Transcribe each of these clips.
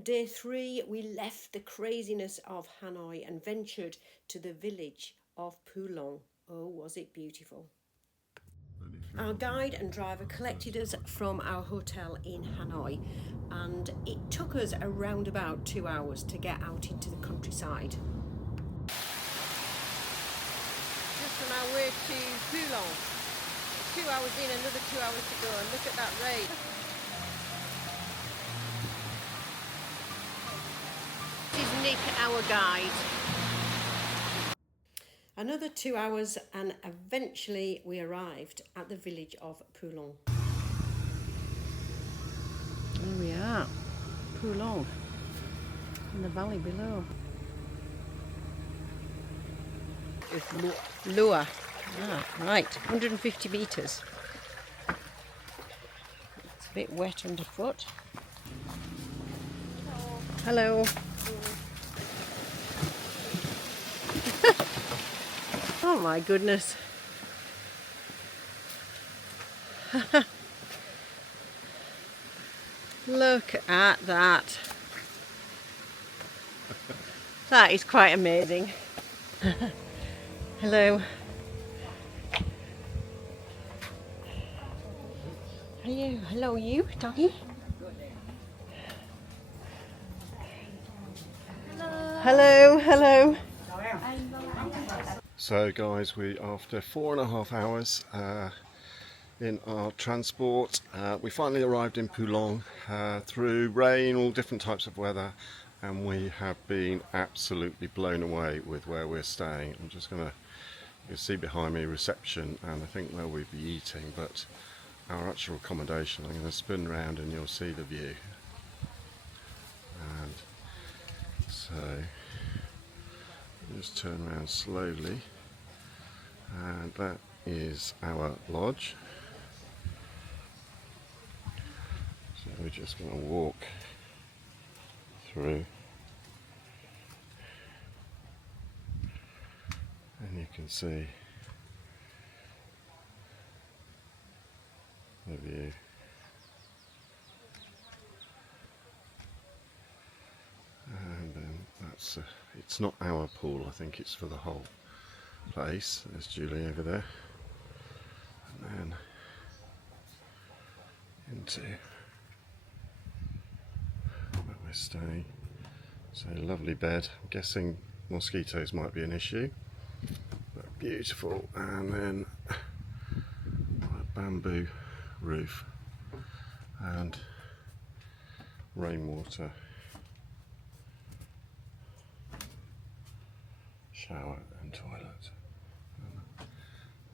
On day 3, we left the craziness of Hanoi and ventured to the village of Pu Luong. Oh, was it beautiful. Our guide and driver collected us from our hotel in Hanoi, and it took us around about 2 hours to get out into the countryside. Just on our way to Pu Luong. 2 hours in, another 2 hours to go, and look at that rain. This is Nick, our guide. Another 2 hours and eventually we arrived at the village of Pu Luong. Here we are, Pu Luong, in the valley below. With Lua. Ah, right, 150 metres. It's a bit wet underfoot. Hello. Oh my goodness. Look at that. That is quite amazing. Hello. Hello you, doggy. Hello. So guys, after 4.5 hours in our transport, we finally arrived in Pu Luong through rain, all different types of weather, and we have been absolutely blown away with where we're staying. I'm just gonna, you see behind me reception, and I think where we'll be eating, but our actual accommodation, I'm going to spin around and you'll see the view. And so just turn around slowly, and that is our lodge. So we're just going to walk through, and you can see the view. And then that's it's not our pool, I think it's for the whole place. There's Julie over there, and then into where we're staying. So lovely bed. I'm guessing mosquitoes might be an issue, but beautiful. And then a bamboo roof and rainwater shower and toilet.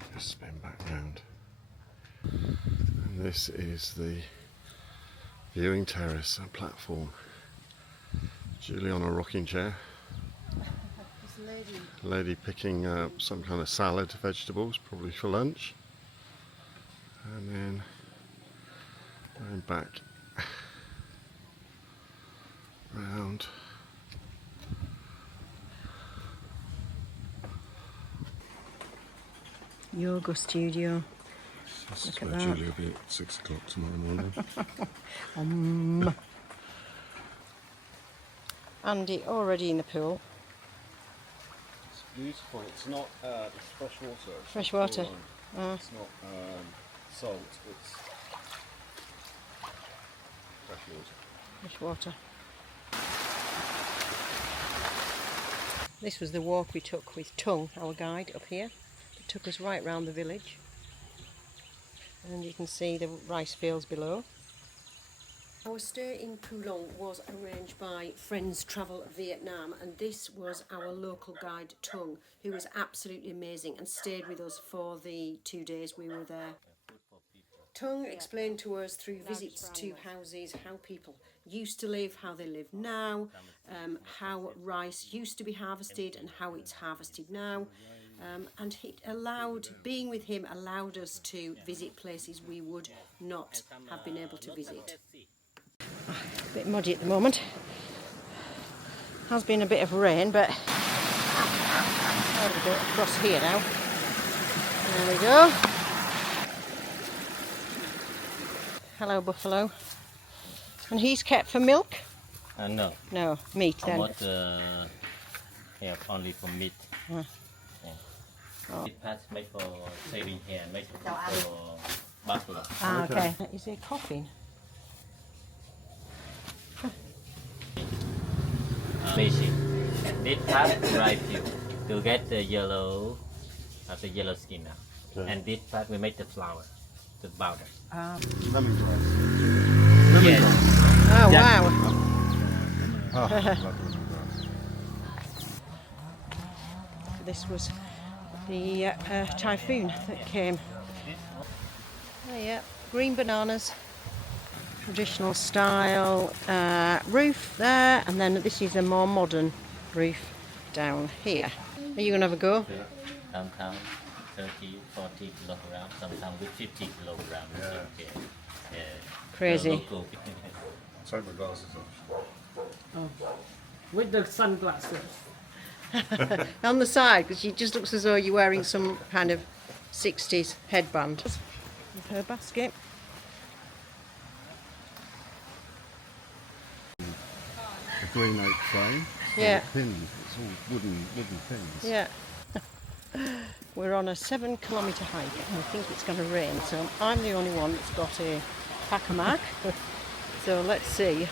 And just spin back round. And this is the viewing terrace and platform. Julie on a rocking chair. Lady picking some kind of salad, vegetables, probably for lunch. And then going back round. Yoga studio. This is where Julie will be at 6 o'clock tomorrow morning. Andy already in the pool. It's beautiful. It's not it's fresh water. Fresh water. It's not salt. It's fresh water. Fresh water. This was the walk we took with Tung, our guide, up here. It took us right round the village. And you can see the rice fields below. Our stay in Pu Luong was arranged by Friends Travel Vietnam, and this was our local guide Tung, who was absolutely amazing and stayed with us for the 2 days we were there. Tung explained to us through visits to houses how people used to live, how they live now, how rice used to be harvested and how it's harvested now. And being with him allowed us to visit places we would not have been able to visit. A bit muddy at the moment. Has been a bit of rain, but I'll go across here now. There we go. Hello, buffalo. And he's kept for milk. No. No, meat then. Almost yeah, only for meat. Ah. Yeah. Oh. Meat parts made for saving hair, made for buffalo. Ah, okay. Is there coffin? Fishing. This part dry peel to get the yellow, the yellow skin now. Okay. And this part we make the flour, the powder. Lemongrass. Yes. Oh, Yeah. wow. Oh, I love lemongrass. This was the typhoon that came. Oh, yeah, green bananas. Traditional style roof there, and then this is a more modern roof down here. Are you going to have a go? Sometimes 30, 40 kilograms, sometimes with 50 kilograms. Yeah. Yeah. Crazy. The local- Take my glasses off. With the sunglasses. On the side, because it just looks as though you're wearing some kind of 60s headband. With her basket. A green oak frame. Yeah. All pins. It's all wooden pins. Yeah. We're on a 7-kilometre hike and we think it's going to rain, so I'm the only one that's got a pack-a-mac. So let's see.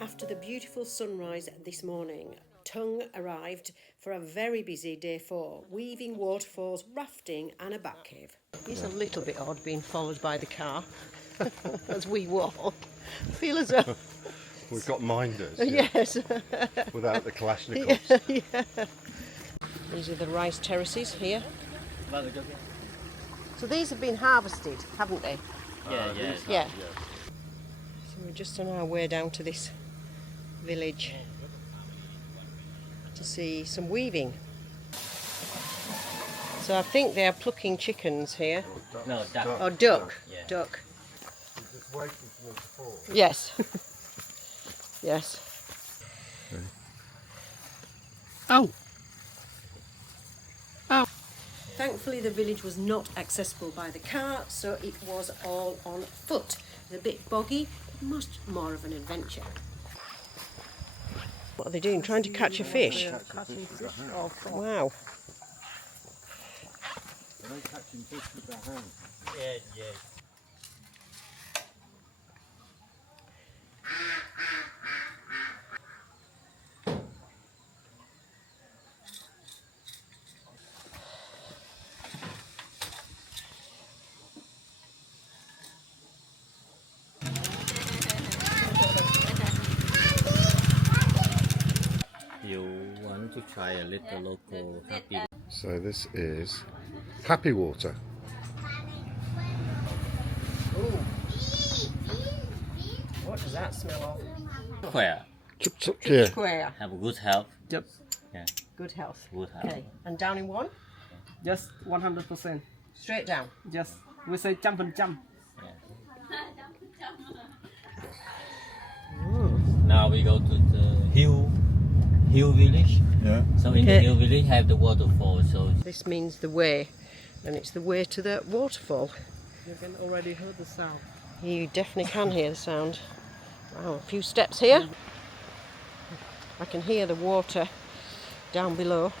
After the beautiful sunrise this morning, Tongue arrived for a very busy day 4, weaving waterfalls, rafting and a bat cave. It's a little bit odd being followed by the car as we walk. I feel as though... We've got minders. Yes. Without the Kalashnikovs. Yeah. These are the rice terraces here. So these have been harvested, haven't they? Yeah, yeah. Yeah. So we're just on our way down to this village to see some weaving. So I think they are plucking chickens here. No, duck. Or duck. Yeah. Duck. Just waiting for them to fall. Yes. Yes. Oh. Thankfully the village was not accessible by the car, so it was all on foot. It was a bit boggy, but much more of an adventure. What are they doing? Trying to catch a fish? Wow. They're catching fish with their hands. Yeah, yeah. You want to try a little local happy? So this is happy water. What does that smell of? Where? Yeah. Square. Have a good health. Yep. Yeah, Good health. good health. Okay. And down in one? Just 100%. Straight down. Just we say jump and jump. Now we go to the hill village. Yeah. So in the Okay. hill village have the waterfall. So This means the way, and it's the way to the waterfall. You can already hear the sound. You definitely can hear the sound. Wow, a few steps here. I can hear the water down below.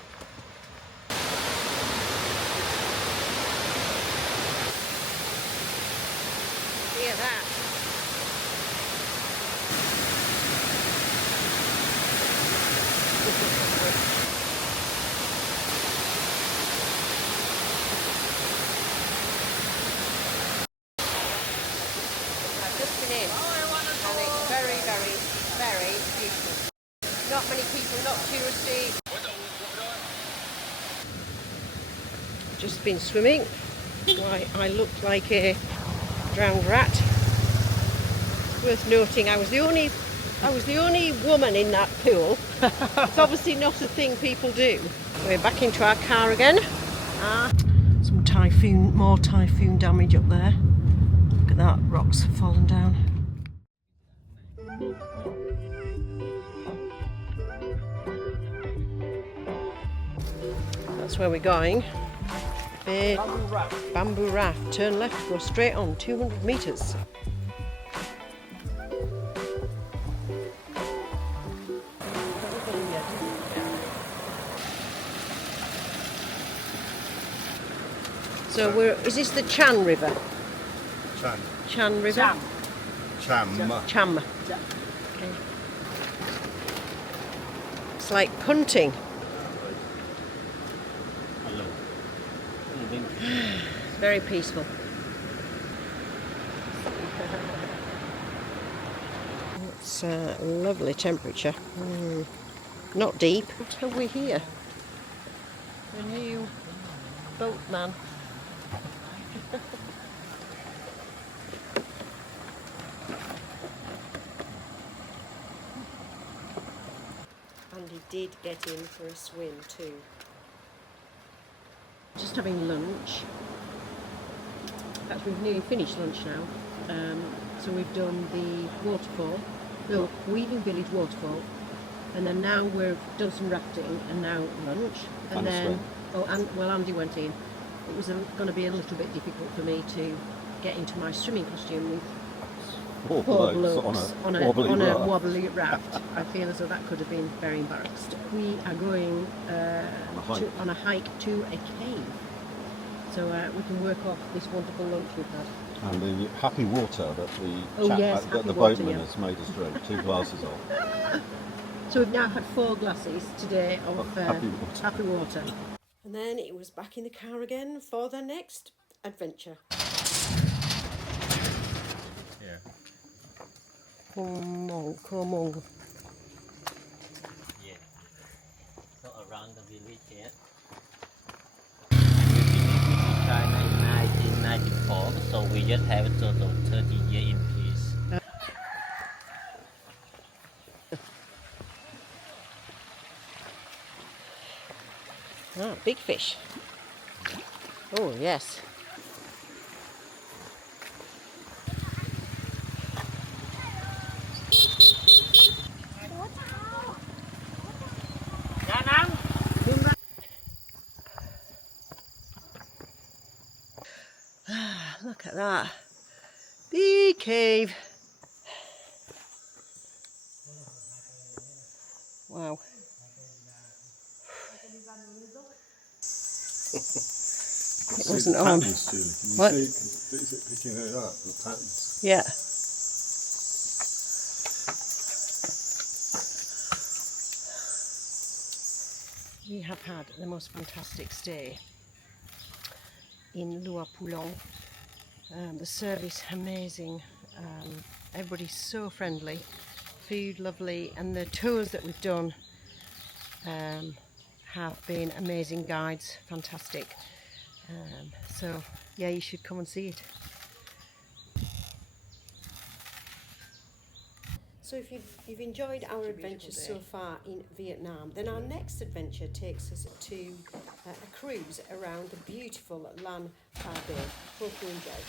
Hear that? I've just been in, and it's very, very, very beautiful. Not many people, not touristy. Just been swimming. Why, I look like a drowned rat. Worth noting, I was the only woman in that pool. It's obviously not a thing people do. We're back into our car again. Some more typhoon damage up there. Look at that, rocks have fallen down. That's where we're going. Bamboo raft. Turn left, go straight on, 200 metres. So is this the Chan River? Chan River? Cham. Okay. It's like punting. It's very peaceful. It's a lovely temperature. Not deep. So we're here. A new boatman. And he did get in for a swim too. Just having lunch. In fact, we've nearly finished lunch now. So we've done the waterfall, the Weaving Village waterfall, and then now we've done some rafting, and now lunch. And then, Andy went in. It was going to be a little bit difficult for me to get into my swimming costume with four blokes on a wobbly raft. I feel as though that could have been very embarrassed. We are going on a hike to a cave, so we can work off this wonderful lunch we've had. And the happy water that the boatman has made us drink, 2 glasses of. So we've now had 4 glasses today of happy water. And then it was back in the car again for the next adventure. Yeah. Come on. Yeah. Not around the village yet. We started in 1994, so we just have a total 30 years in peace. Ah, big fish. Oh, yes. Ah, look at that. Big cave. Wow. It wasn't on. What? Is it picking it up? The patterns? Yeah. We have had the most fantastic stay in Pu Luong. The service amazing. Everybody's so friendly. Food lovely, and the tours that we've done have been amazing. Guides, fantastic. So yeah, you should come and see it. So if you've enjoyed our adventures so far in Vietnam, then our next adventure takes us to a cruise around the beautiful Lan Ha Bay. Hope you enjoy.